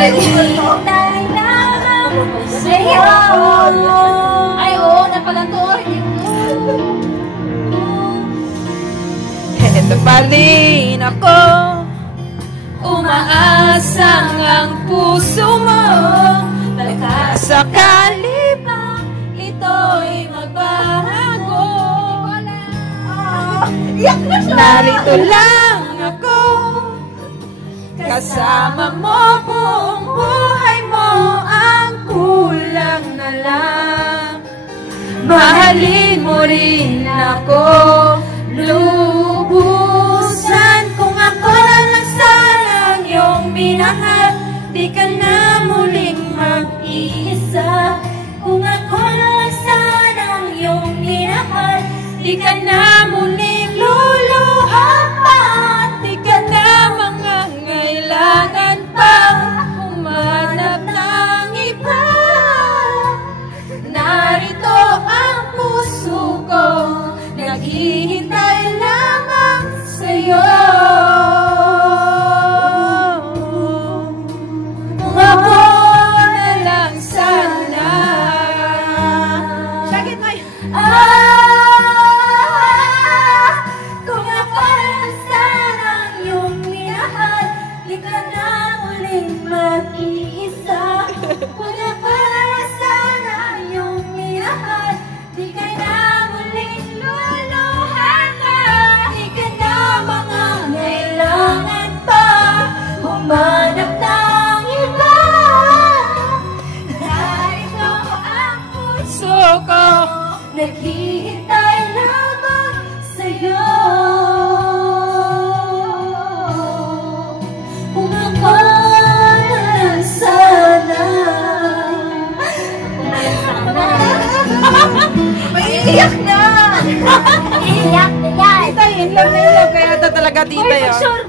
Naghihintay lamang sa'yo. Ay, oo, na pala to. Ito pa rin ako, umaasang ang puso mo. Sakali pa ito'y magbago. Narito lang ako, kasama mo buong buhay mo. Ang kulang na lang, mahalin mo rin ako lubusan. Kung ako na lang sanang iyong minahal, di ka na muling mag-iisa. Kung ako na lang sanang iyong minahal, di ka na muling luluha pa. Di ka na mangangailangan pa humanap ng iba. Narito ang puso ko, naghihintay lamang sa'yo. Kung ako na lang sana. Sakit mo Kung ako lang sana iyong minahal, di ka na muling mag-iisa. Kung ako lang sana iyong minahal, di ka na muling luluha pa. Di ka na mangangailangan pa humanap ng iba. Narito ang puso ko, naghihintay lamang sa'yo. Kung ako na lang sana. Maiiyak na! Iyak na yan. Tita, in love na in love. Kaya ito talaga tita yun. Sure.